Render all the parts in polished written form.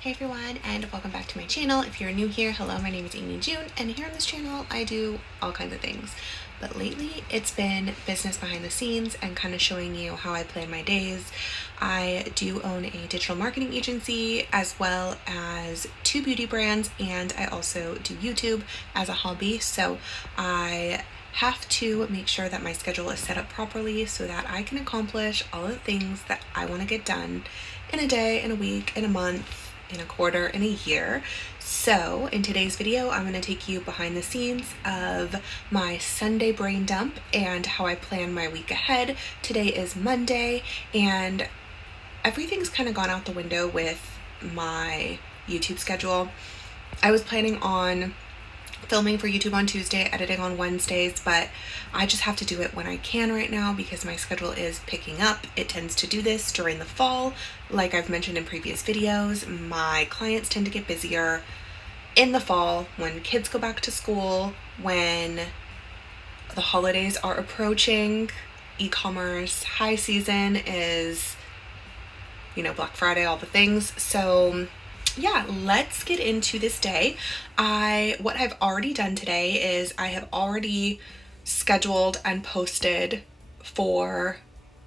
Hey everyone, and welcome back to my channel. If you're new here, hello, my name is Amy June, and here on this channel I do all kinds of things. But lately it's been business behind the scenes and kind of showing you how I plan my days. I do own a digital marketing agency as well as 2 beauty brands, and I also do YouTube as a hobby. So I have to make sure that my schedule is set up properly so that I can accomplish all the things that I want to get done in a day, in a week, in a month, in a quarter, in a year. So in today's video, I'm going to take you behind the scenes of my Sunday brain dump and how I plan my week ahead. Today is Monday, and everything's kind of gone out the window with my YouTube schedule. I was planning on filming for YouTube on Tuesday, editing on Wednesdays, but I just have to do it when I can right now because my schedule is picking up. It tends to do this during the fall. Like I've mentioned in previous videos, my clients tend to get busier in the fall when kids go back to school, when the holidays are approaching. E-commerce high season is, Black Friday, all the things. So yeah, let's get into this day. What I've already done today is I have already scheduled and posted for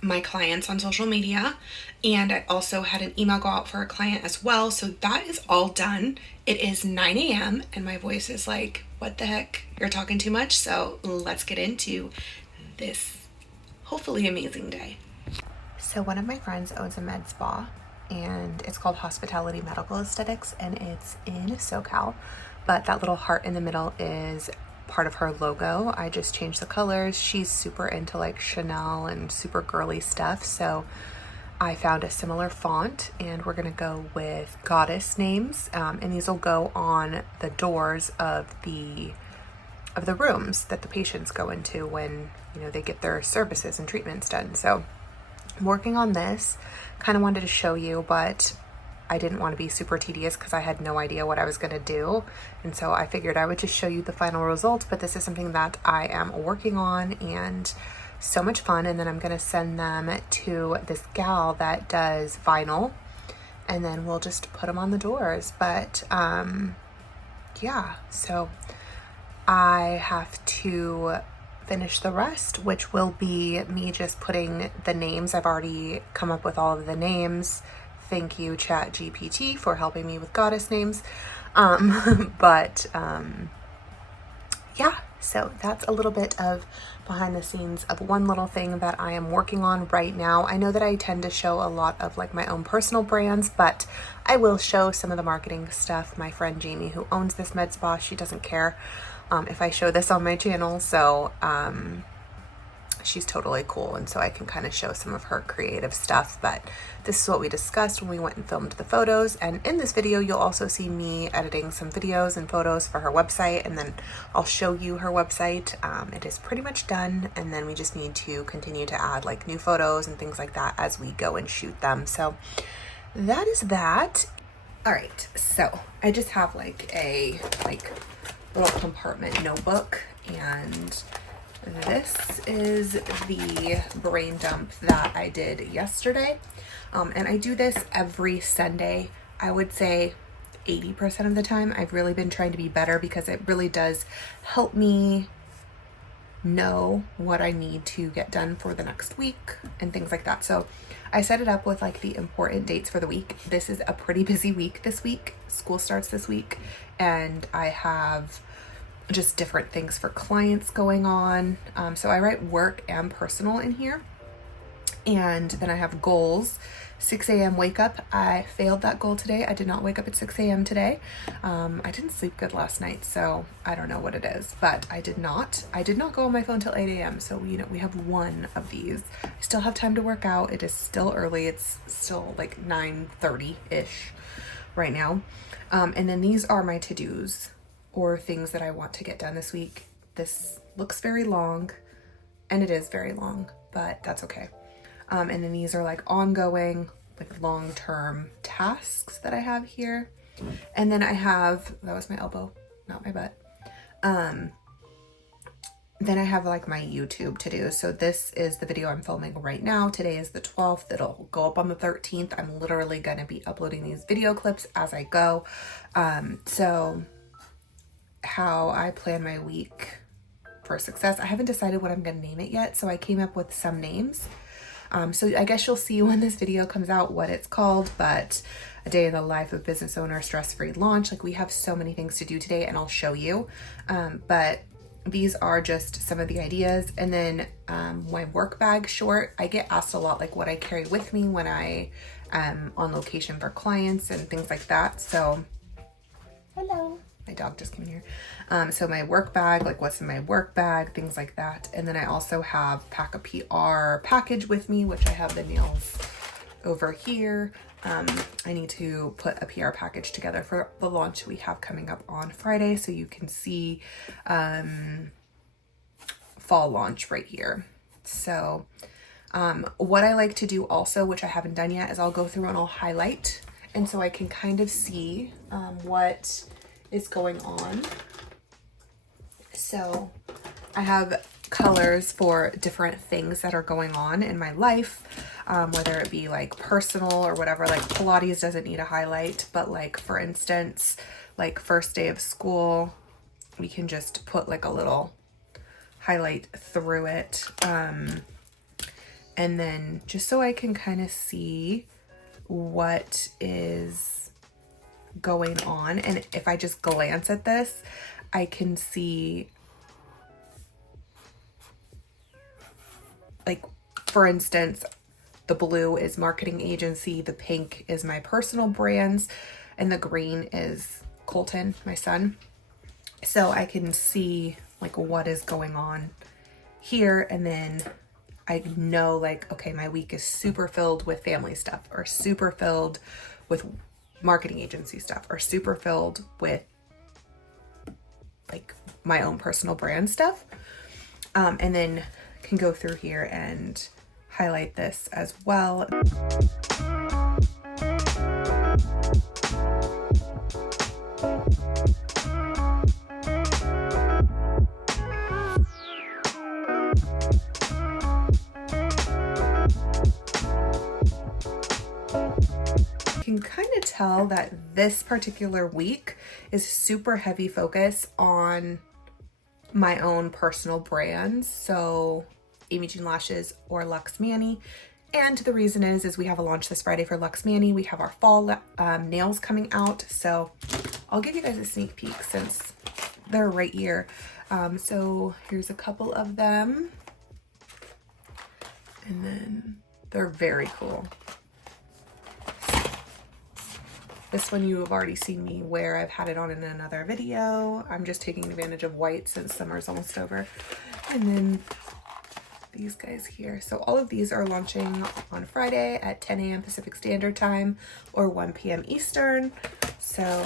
my clients on social media, and I also had an email go out for a client as well. So that is all done. It is 9 a.m. and my voice is like, what the heck? You're talking too much. So let's get into this hopefully amazing day. So one of my friends owns a med spa, and it's called Hospitality Medical Aesthetics, and it's in SoCal, but that little heart in the middle is part of her logo. I just changed the colors. She's super into like Chanel and super girly stuff, so I found a similar font, and we're gonna go with goddess names, and these will go on the doors of the rooms that the patients go into when they get their services and treatments done. So I'm working on this. Kind of wanted to show you, but I didn't want to be super tedious because I had no idea what I was going to do. And so I figured I would just show you the final results, but this is something that I am working on and so much fun. And then I'm going to send them to this gal that does vinyl, and then we'll just put them on the doors. But yeah, so I have to finish the rest, which will be me just putting the names. I've already come up with all of the names. Thank you, ChatGPT, for helping me with goddess names. Yeah, so that's a little bit of behind the scenes of one little thing that I am working on right now. I know that I tend to show a lot of like my own personal brands, but I will show some of the marketing stuff. My friend Jamie, who owns this med spa, she doesn't care if I show this on my channel, so she's totally cool, and so I can kind of show some of her creative stuff. But this is what we discussed when we went and filmed the photos, and in this video you'll also see me editing some videos and photos for her website, and then I'll show you her website. It is pretty much done, and then we just need to continue to add like new photos and things like that as we go and shoot them. So that is that. All right, so I just have like a little compartment notebook, and this is the brain dump that I did yesterday. And I do this every Sunday. I would say 80% of the time. I've really been trying to be better because it really does help me know what I need to get done for the next week and things like that. So I set it up with like the important dates for the week. This is a pretty busy week this week. School starts this week, and I have just different things for clients going on. So I write work and personal in here. And then I have goals. 6 a.m. wake up. I failed that goal today. I did not wake up at 6 a.m. today. I didn't sleep good last night, so I don't know what it is, but I did not go on my phone till 8 a.m. So we have one of these. I still have time to work out. It is still early. It's still like 9:30-ish right now. And then these are my to-dos, or things that I want to get done this week. This looks very long, and it is very long, but that's okay. And then these are like ongoing, like long-term tasks that I have here. And then I have, that was my elbow, not my butt. Then I have like my YouTube to do. So this is the video I'm filming right now. Today is the 12th. It'll go up on the 13th. I'm literally going to be uploading these video clips as I go. So how I plan my week for success. I haven't decided what I'm going to name it yet. So I came up with some names. So I guess you'll see when this video comes out what it's called, but a day in the life of business owner, stress-free launch. Like, we have so many things to do today and I'll show you. But these are just some of the ideas. And then my work bag short, I get asked a lot like what I carry with me when I am on location for clients and things like that. So hello, my dog just came in here. So my work bag, like what's in my work bag, things like that. And then I also have pack a PR package with me, which I have the nails over here. I need to put a PR package together for the launch we have coming up on Friday, so you can see fall launch right here. So what I like to do also, which I haven't done yet, is I'll go through and I'll highlight, and so I can kind of see what is going on. So I have colors for different things that are going on in my life, whether it be like personal or whatever. Like Pilates doesn't need a highlight, but like for instance, like first day of school, we can just put like a little highlight through it. And then just so I can kind of see what is going on. And if I just glance at this, I can see, like, for instance, the blue is marketing agency, the pink is my personal brands, and the green is Colton, my son. So I can see like what is going on here, and then I know like, okay, my week is super filled with family stuff, or super filled with marketing agency stuff, or super filled with like my own personal brand stuff. And then can go through here and highlight this as well. Can kind of tell that this particular week is super heavy focus on my own personal brands. So Amy Jean Lashes or Luxe Manny. And the reason is we have a launch this Friday for Luxe Manny. We have our fall nails coming out. So I'll give you guys a sneak peek since they're right here. So here's a couple of them. And then they're very cool. This one you have already seen me wear. I've had it on in another video. I'm just taking advantage of white since summer's almost over. And then these guys here. So all of these are launching on Friday at 10 a.m. Pacific Standard Time or 1 p.m. Eastern. So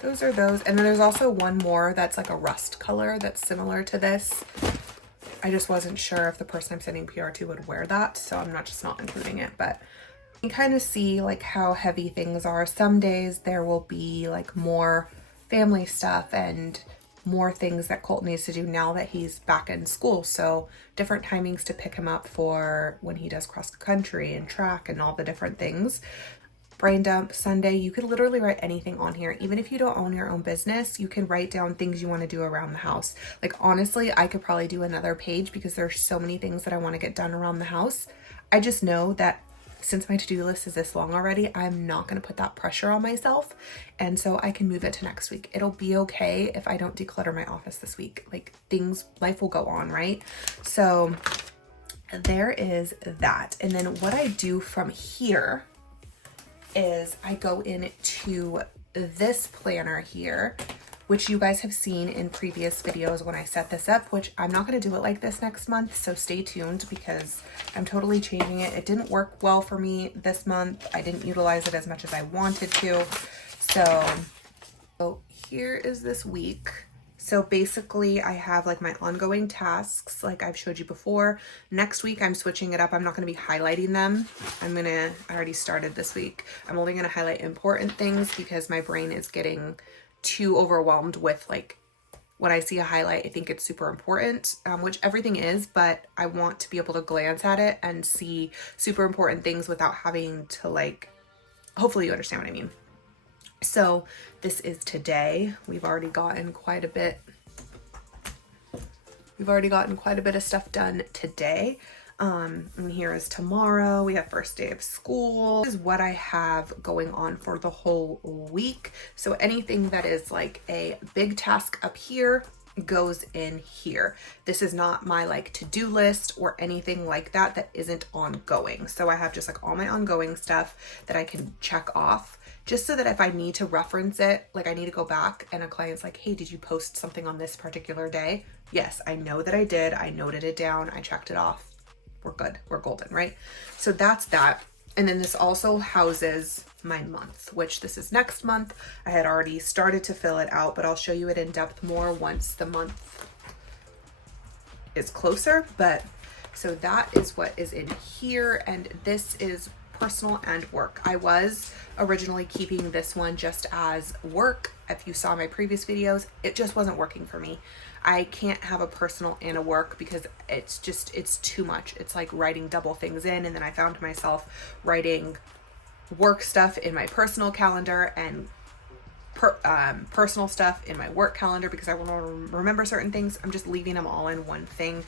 those are those. And then there's also one more that's like a rust color that's similar to this. I just wasn't sure if the person I'm sending PR to would wear that, so I'm not including it, but you kind of see like how heavy things are. Some days there will be like more family stuff and more things that Colt needs to do now that he's back in school. So different timings to pick him up for when he does cross country and track and all the different things. Brain dump Sunday, you could literally write anything on here. Even if you don't own your own business, you can write down things you want to do around the house. Like honestly, I could probably do another page because there's so many things that I want to get done around the house. I just know that since my to-do list is this long already, I'm not going to put that pressure on myself. And so I can move it to next week. It'll be okay if I don't declutter my office this week. Like life will go on, right? So there is that. And then what I do from here is I go into this planner here, which you guys have seen in previous videos when I set this up, which I'm not going to do it like this next month. So stay tuned because I'm totally changing it. It didn't work well for me this month. I didn't utilize it as much as I wanted to. So here is this week. So basically I have like my ongoing tasks like I've showed you before. Next week I'm switching it up. I'm not going to be highlighting them. I already started this week. I'm only going to highlight important things because my brain is getting too overwhelmed with like when I see a highlight, I think it's super important, which everything is, but I want to be able to glance at it and see super important things without having to like, hopefully you understand what I mean. So this is today. We've already gotten quite a bit of stuff done today. And here is tomorrow. We have first day of school. This is what I have going on for the whole week. So anything that is like a big task up here goes in here. This is not my like to-do list or anything like that that isn't ongoing. So I have just like all my ongoing stuff that I can check off, just so that if I need to reference it, like I need to go back and a client's like, hey, did you post something on this particular day? Yes, I know that I did. I noted it down. I checked it off. We're good. We're golden, right? So that's that. And then this also houses my month, which this is next month. I had already started to fill it out, but I'll show you it in depth more once the month is closer. But so that is what is in here. And this is personal and work. I was originally keeping this one just as work. If you saw my previous videos, it just wasn't working for me. I can't have a personal and a work because it's too much. It's like writing double things in. And then I found myself writing work stuff in my personal calendar and personal stuff in my work calendar because I want to remember certain things. I'm just leaving them all in one thing.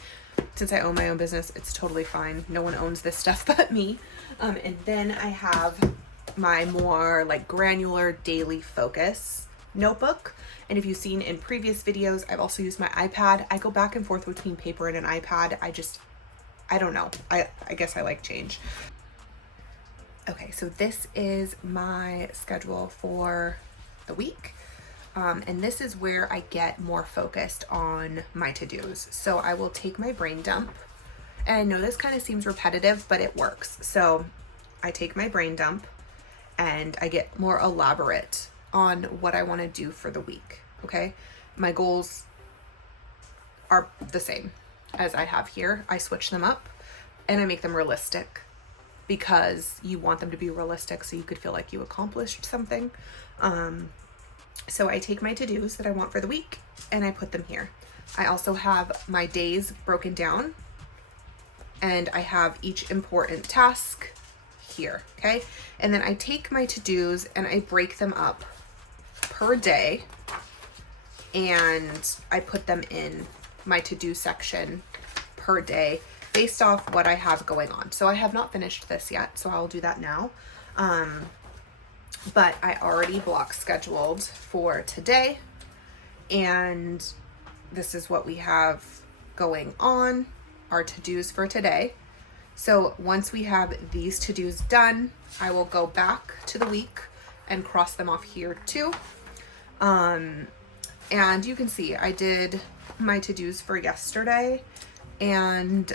Since I own my own business, it's totally fine. No one owns this stuff but me. And then I have my more like granular daily focus notebook. And if you've seen in previous videos, I've also used my iPad. I go back and forth between paper and an iPad. I don't know. I guess I like change. Okay, so this is my schedule for the week. And this is where I get more focused on my to-dos. So I will take my brain dump. And I know this kind of seems repetitive, but it works. So I take my brain dump and I get more elaborate on what I want to do for the week. Okay. My goals are the same as I have here. I switch them up and I make them realistic because you want them to be realistic so you could feel like you accomplished something. So I take my to-dos that I want for the week and I put them here. I also have my days broken down and I have each important task here. Okay. And then I take my to-dos and I break them up per day and I put them in my to-do section per day based off what I have going on. So I have not finished this yet, so I'll do that now. But I already block scheduled for today and this is what we have going on, our to-dos for today. So once we have these to-dos done, I will go back to the week and cross them off here too. And you can see I did my to-dos for yesterday and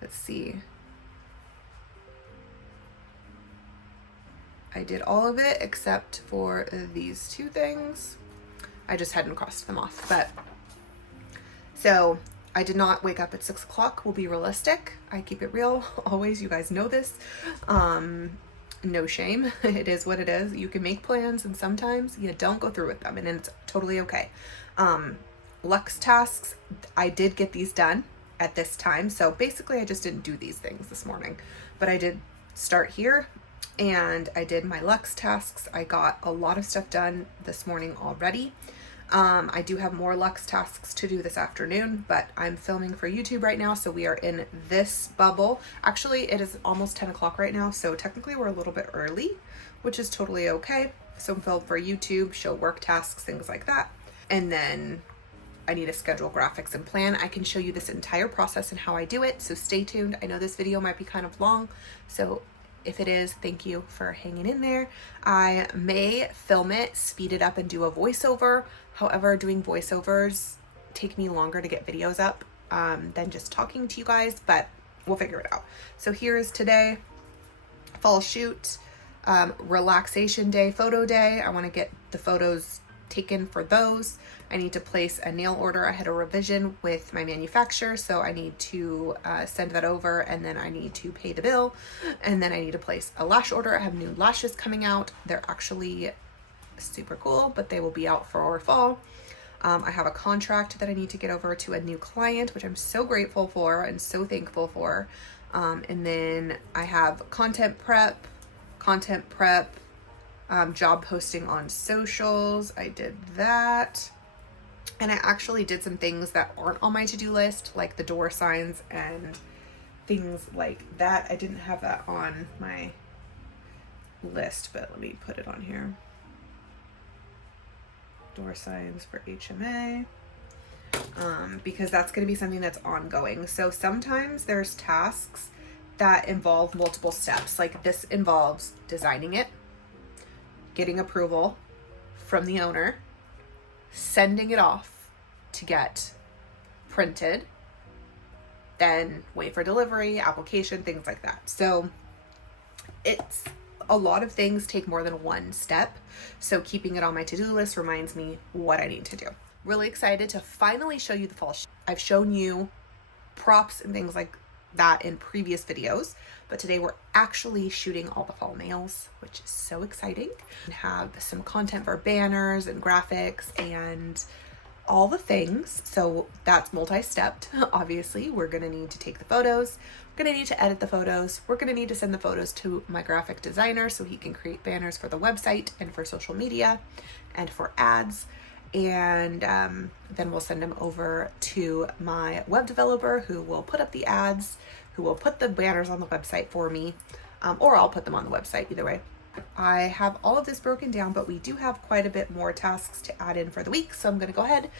let's see. I did all of it except for these two things. I just hadn't crossed them off, but so I did not wake up at 6 o'clock. We'll be realistic. I keep it real always. You guys know this. No shame. It is what it is. You can make plans and sometimes you don't go through with them and it's totally okay. Lux tasks, I did get these done at this time. So basically I just didn't do these things this morning, but I did start here and I did my Lux tasks. I got a lot of stuff done this morning already. I do have more Lux tasks to do this afternoon, but I'm filming for YouTube right now. So we are in this bubble. Actually, it is almost 10 o'clock right now. So technically we're a little bit early, which is totally okay. So I'm filming for YouTube, show work tasks, things like that. And then I need to schedule graphics and plan. I can show you this entire process and how I do it. So stay tuned. I know this video might be kind of long. So if it is, thank you for hanging in there. I may film it, speed it up and do a voiceover. However, doing voiceovers take me longer to get videos up than just talking to you guys, but we'll figure it out. So here is today, fall shoot, relaxation day, photo day. I want to get the photos taken for those. I need to place a nail order. I had a revision with my manufacturer, so I need to send that over and then I need to pay the bill and then I need to place a lash order. I have new lashes coming out. They're actually super cool, but they will be out for fall. I have a contract that I need to get over to a new client, which I'm so grateful for and so thankful for. And then I have content prep, job posting on socials. I did that. And I actually did some things that aren't on my to-do list, like the door signs and things like that. I didn't have that on my list, but let me put it on here. Door signs for HMA, because that's going to be something that's ongoing. So sometimes there's tasks that involve multiple steps. Like this involves designing it, getting approval from the owner, sending it off to get printed, then wait for delivery, application, things like that. So it's a lot of things take more than one step. So keeping it on my to-do list reminds me what I need to do. Really excited to finally show you the fall shoot. I've shown you props and things like that in previous videos, but today we're actually shooting all the fall nails, which is so exciting. We have some content for banners and graphics and all the things. So that's multi-stepped. Obviously, we're going to need to take the photos. We're going to need to edit the photos. We're going to need to send the photos to my graphic designer so he can create banners for the website and for social media and for ads. And then we'll send them over to my web developer who will put up the ads, who will put the banners on the website for me, or I'll put them on the website, either way. I have all of this broken down, but we do have quite a bit more tasks to add in for the week. So I'm going to go ahead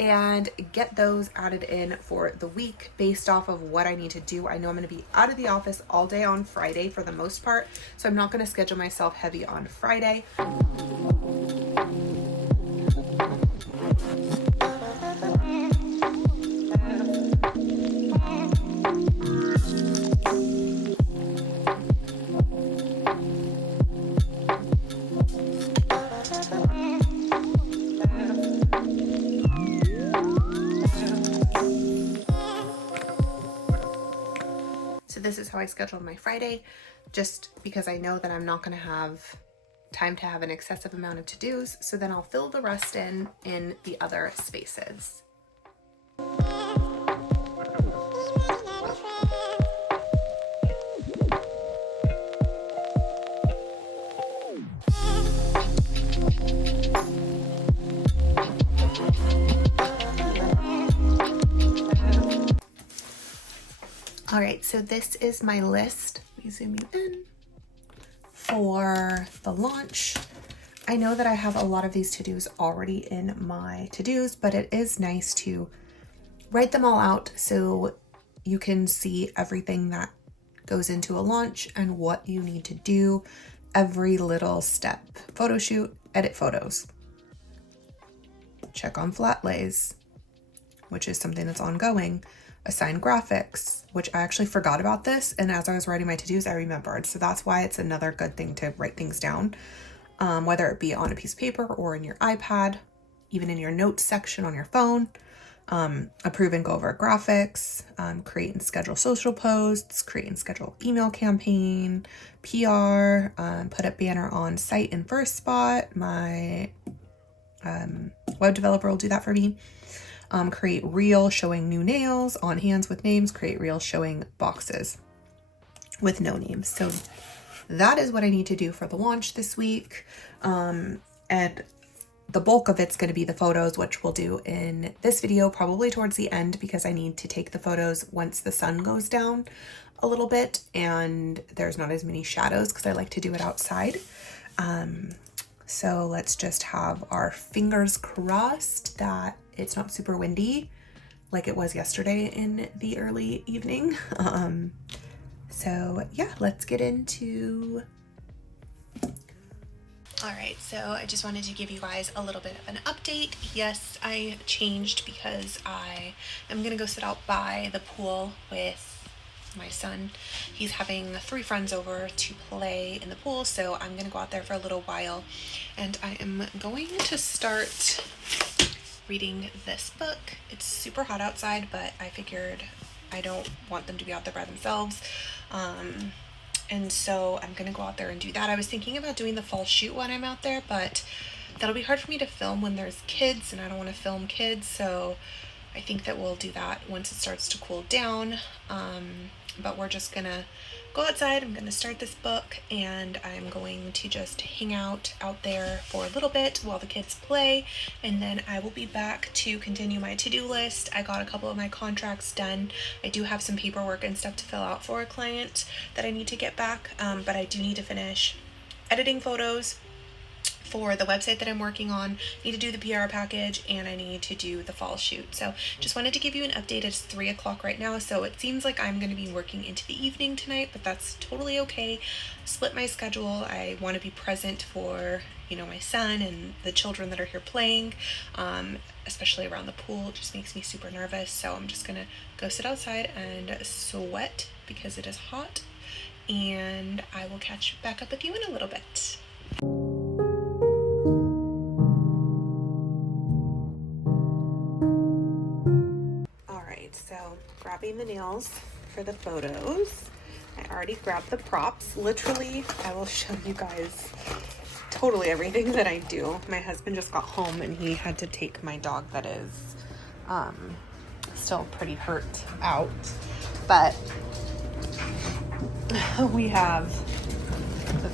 and get those added in for the week based off of what I need to do. I know I'm going to be out of the office all day on Friday for the most part, so I'm not going to schedule myself heavy on Friday. This is how I scheduled my Friday, just because I know that I'm not going to have time to have an excessive amount of to-dos, so then I'll fill the rest in the other spaces. All right, so this is my list. Let me zoom you in for the launch. I know that I have a lot of these to-dos already in my to-dos, but it is nice to write them all out so you can see everything that goes into a launch and what you need to do, every little step. Photo shoot, edit photos, check on flat lays, which is something that's ongoing. Assign graphics, which I actually forgot about this, and as I was writing my to-dos I remembered, so that's why it's another good thing to write things down, whether it be on a piece of paper or in your iPad, even in your notes section on your phone. Approve and go over graphics, create and schedule social posts, create and schedule email campaign, PR, put a banner on site in First Spot. My web developer will do that for me. Create reel showing new nails on hands with names, create reel showing boxes with no names. So that is what I need to do for the launch this week. And the bulk of it's going to be the photos, which we'll do in this video, probably towards the end, because I need to take the photos once the sun goes down a little bit and there's not as many shadows, because I like to do it outside. So let's just have our fingers crossed that it's not super windy like it was yesterday in the early evening. So yeah, let's get into. All right, so I just wanted to give you guys a little bit of an update. Yes, I changed because I am gonna go sit out by the pool with my son. He's having 3 friends over to play in the pool, so I'm gonna go out there for a little while, and I am going to start reading this book. It's super hot outside, but I figured I don't want them to be out there by themselves, and so I'm gonna go out there and do that. I was thinking about doing the fall shoot when I'm out there, but that'll be hard for me to film when there's kids, and I don't want to film kids, so I think that we'll do that once it starts to cool down. But we're just gonna go outside. I'm gonna start this book, and I'm going to just hang out there for a little bit while the kids play, and then I will be back to continue my to-do list. I got a couple of my contracts done. I do have some paperwork and stuff to fill out for a client that I need to get back, but I do need to finish editing photos for the website that I'm working on, need to do the PR package, and I need to do the fall shoot. So just wanted to give you an update. It's 3 o'clock right now, so it seems like I'm going to be working into the evening tonight, but that's totally okay. Split my schedule. I want to be present for, you know, my son and the children that are here playing, especially around the pool. It just makes me super nervous, so I'm just gonna go sit outside and sweat because it is hot, and I will catch back up with you in a little bit. So grabbing the nails for the photos. I already grabbed the props. Literally, I will show you guys totally everything that I do. My husband just got home and he had to take my dog that is still pretty hurt out. But we have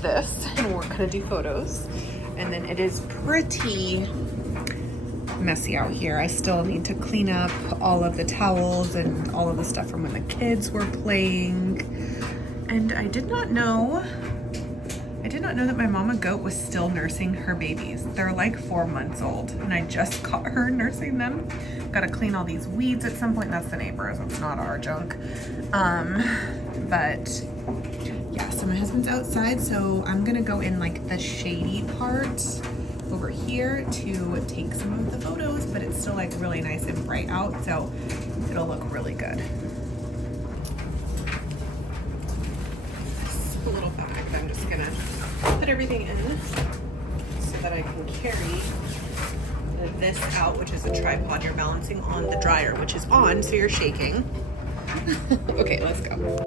this, and we're gonna do photos. And then it is pretty messy out here. I still need to clean up all of the towels and all of the stuff from when the kids were playing. And I did not know that my mama goat was still nursing her babies. They're like 4 months old, and I just caught her nursing them. Gotta clean all these weeds at some point. That's the neighbors, it's not our junk. But yeah, so my husband's outside, so I'm gonna go in like the shady part over here to take some of the photos, but it's still like really nice and bright out, so it'll look really good. This little bag, I'm just gonna put everything in so that I can carry this out, which is a tripod you're balancing on the dryer, which is on, so you're shaking. Okay, let's go.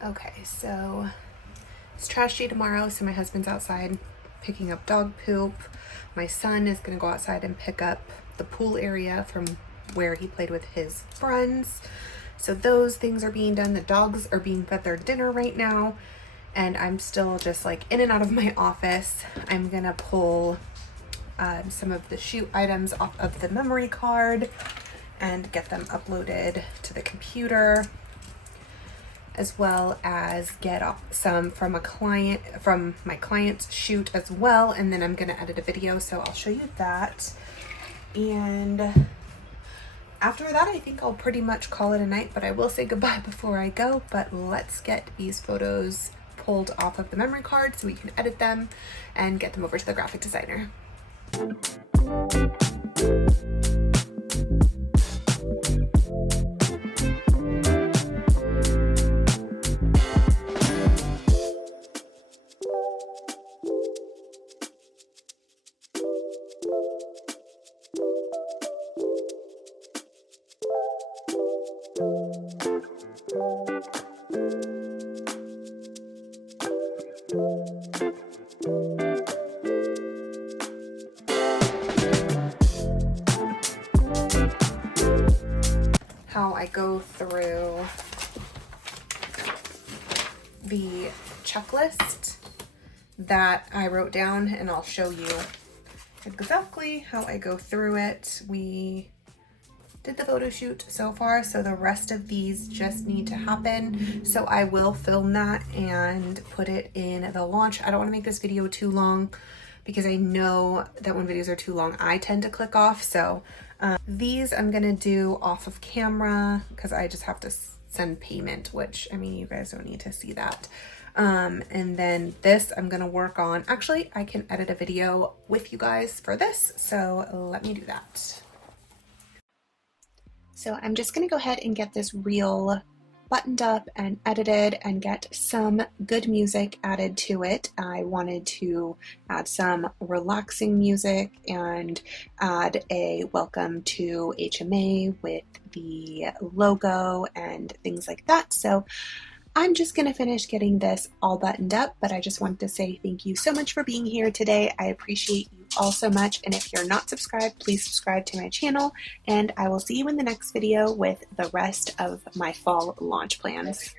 Okay, so it's trash day tomorrow, so my husband's outside picking up dog poop. My son is gonna go outside and pick up the pool area from where he played with his friends. So those things are being done. The dogs are being fed their dinner right now, and I'm still just like in and out of my office. I'm gonna pull some of the shoot items off of the memory card and get them uploaded to the computer, as well as get some from my client's shoot as well, and then I'm gonna edit a video, so I'll show you that. And after that, I think I'll pretty much call it a night, but I will say goodbye before I go. But let's get these photos pulled off of the memory card so we can edit them and get them over to the graphic designer. How I go through the checklist that I wrote down, and I'll show you exactly how I go through it. We did the photo shoot so far, so the rest of these just need to happen. So I will film that and put it in the launch. I don't want to make this video too long because I know that when videos are too long, I tend to click off. So these I'm gonna do off of camera because I just have to send payment, which, I mean, you guys don't need to see that. And then this I'm gonna work on. Actually, I can edit a video with you guys for this, so let me do that. So I'm just gonna go ahead and get this reel buttoned up and edited and get some good music added to it. I wanted to add some relaxing music and add a welcome to HMA with the logo and things like that. So I'm just going to finish getting this all buttoned up, but I just wanted to say thank you so much for being here today. I appreciate you all so much, and if you're not subscribed, please subscribe to my channel, and I will see you in the next video with the rest of my fall launch plans.